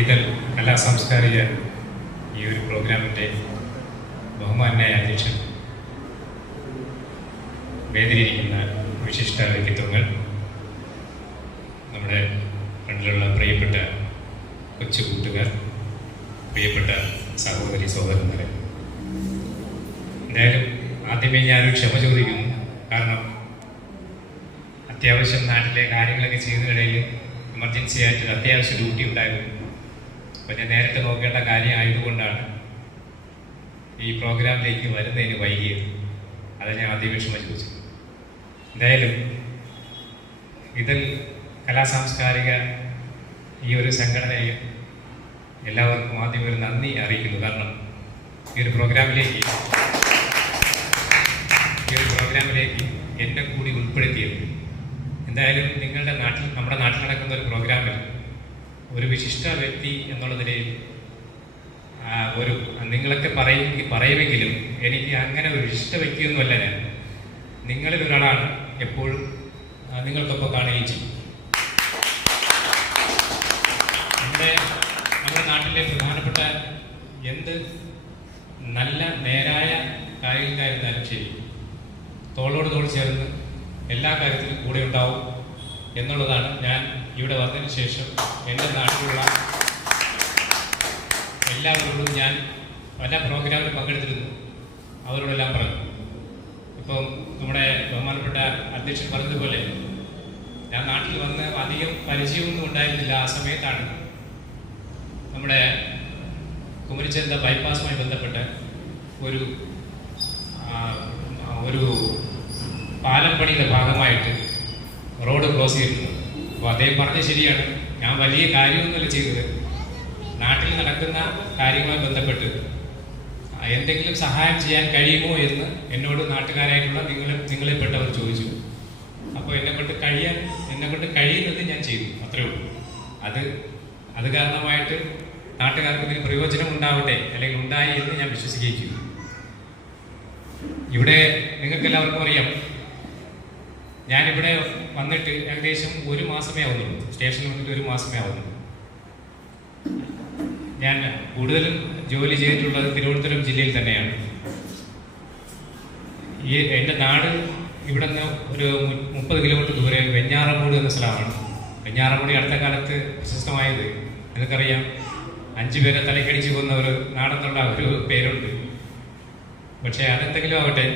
ഇതിൽ കലാ സാംസ്കാരിക ഈ ഒരു പ്രോഗ്രാമിൻ്റെ ബഹുമാന്യായ അധ്യക്ഷൻ, വേദിയിലിരിക്കുന്ന വിശിഷ്ട വ്യക്തിത്വങ്ങൾ, നമ്മുടെ ഫ്രണ്ടിലുള്ള പ്രിയപ്പെട്ട കൊച്ചു കൂട്ടുകാർ, പ്രിയപ്പെട്ട സഹോദരി സഹോദരന്മാരെ, എന്തായാലും ആദ്യമേ ഞാനൊരു ക്ഷമ ചോദിക്കുന്നു. കാരണം അത്യാവശ്യം നാട്ടിലെ കാര്യങ്ങളൊക്കെ ചെയ്യുന്നതിനിടയിൽ എമർജൻസി ആയിട്ടൊരു അത്യാവശ്യ ഡ്യൂട്ടി ഉണ്ടായിരുന്നു. അപ്പം ഞാൻ നേരത്തെ നോക്കേണ്ട കാര്യം ആയതുകൊണ്ടാണ് ഈ പ്രോഗ്രാമിലേക്ക് വരുന്നതിന് വൈകിയത്. അത് ഞാൻ ആദ്യമേ ക്ഷമ ചോദിച്ചു. എന്തായാലും ഇതിൽ കലാസാംസ്കാരിക ഈ ഒരു സംഘടനയും എല്ലാവർക്കും ആദ്യം ഒരു നന്ദി അറിയിക്കുന്നു. കാരണം ഈ ഒരു പ്രോഗ്രാമിലേക്ക് എന്നെ കൂടി ഉൾപ്പെടുത്തിയത്. എന്തായാലും നിങ്ങളുടെ നാട്ടിൽ, നമ്മുടെ നാട്ടിൽ നടക്കുന്ന ഒരു പ്രോഗ്രാമിൽ ഒരു വിശിഷ്ട വ്യക്തി എന്നുള്ള നിലയിൽ ഒരു നിങ്ങളൊക്കെ പറയുമെങ്കിലും എനിക്ക് അങ്ങനെ ഒരു വിശിഷ്ട വ്യക്തിയൊന്നുമല്ല ഞാൻ. നിങ്ങളിൽ ഒരാളാണ് എപ്പോഴും നിങ്ങൾക്കൊപ്പം കാണുകയും ചെയ്യും. നമ്മുടെ നാട്ടിലെ പ്രധാനപ്പെട്ട എന്ത് നല്ല നേരായ കാര്യങ്ങളായിരുന്നാലും ശരി, തോളോട് തോൾ ചേർന്ന് എല്ലാ കാര്യത്തിലും കൂടെ ഉണ്ടാവും എന്നുള്ളതാണ് ഞാൻ ഇവിടെ വന്നതിന് ശേഷം എൻ്റെ നാട്ടിലുള്ള എല്ലാവരോടും ഞാൻ പല പ്രോഗ്രാമിൽ പങ്കെടുത്തിരുന്നു. അവരോടെല്ലാം പറഞ്ഞു. ഇപ്പം നമ്മുടെ ബഹുമാനപ്പെട്ട അധ്യക്ഷൻ പറഞ്ഞതുപോലെ ഞാൻ നാട്ടിൽ വന്ന് അധികം പരിചയമൊന്നും ഉണ്ടായിരുന്നില്ല. ആ സമയത്താണ് നമ്മുടെ കുമരിച്ചന്ത ബൈപ്പാസുമായി ബന്ധപ്പെട്ട് ഒരു പാലം പണിയുടെ ഭാഗമായിട്ട് റോഡ് ക്രോസ് ചെയ്തിരുന്നു. അപ്പോൾ അദ്ദേഹം പറഞ്ഞത് ശരിയാണ്. ഞാൻ വലിയ കാര്യമൊന്നുമല്ല ചെയ്തത്. നാട്ടിൽ നടക്കുന്ന കാര്യങ്ങളുമായി ബന്ധപ്പെട്ട് എന്തെങ്കിലും സഹായം ചെയ്യാൻ കഴിയുമോ എന്ന് എന്നോട് നാട്ടുകാരായിട്ടുള്ള നിങ്ങളിൽപ്പെട്ടവർ ചോദിച്ചു. അപ്പോൾ എന്നെ കൊണ്ട് കഴിയുന്നത് ഞാൻ ചെയ്തു, അത്രേ ഉള്ളൂ. അത് കാരണമായിട്ട് നാട്ടുകാർക്ക് ഇതിന് പ്രയോജനം ഉണ്ടാവട്ടെ, അല്ലെങ്കിൽ ഉണ്ടായി എന്ന് ഞാൻ വിശ്വസിക്കുകയും ചെയ്തു. ഇവിടെ നിങ്ങൾക്ക് എല്ലാവർക്കും അറിയാം, ഞാനിവിടെ വന്നിട്ട് ഏകദേശം 1 മാസമേ ആവുന്നുള്ളൂ. സ്റ്റേഷനിൽ വന്നിട്ട് 1 മാസമേ ആവുന്നുള്ളൂ. ഞാൻ കൂടുതലും ജോലി ചെയ്തിട്ടുള്ളത് തിരുവനന്തപുരം ജില്ലയിൽ തന്നെയാണ്. എൻ്റെ നാട് ഇവിടെ നിന്ന് ഒരു 30 കിലോമീറ്റർ ദൂരെ വെഞ്ഞാറമൂട് എന്ന സ്ഥലമാണ്. വെഞ്ഞാറമൂട് അടുത്ത കാലത്ത് പ്രശസ്തമായത് നിങ്ങൾക്കറിയാം. 5 പേരെ തലക്കടിച്ച് കൊന്ന ഒരു നാടെന്നുള്ള ഒരു പേരുണ്ട്. പക്ഷേ അതെന്തെങ്കിലും ആവട്ടെ,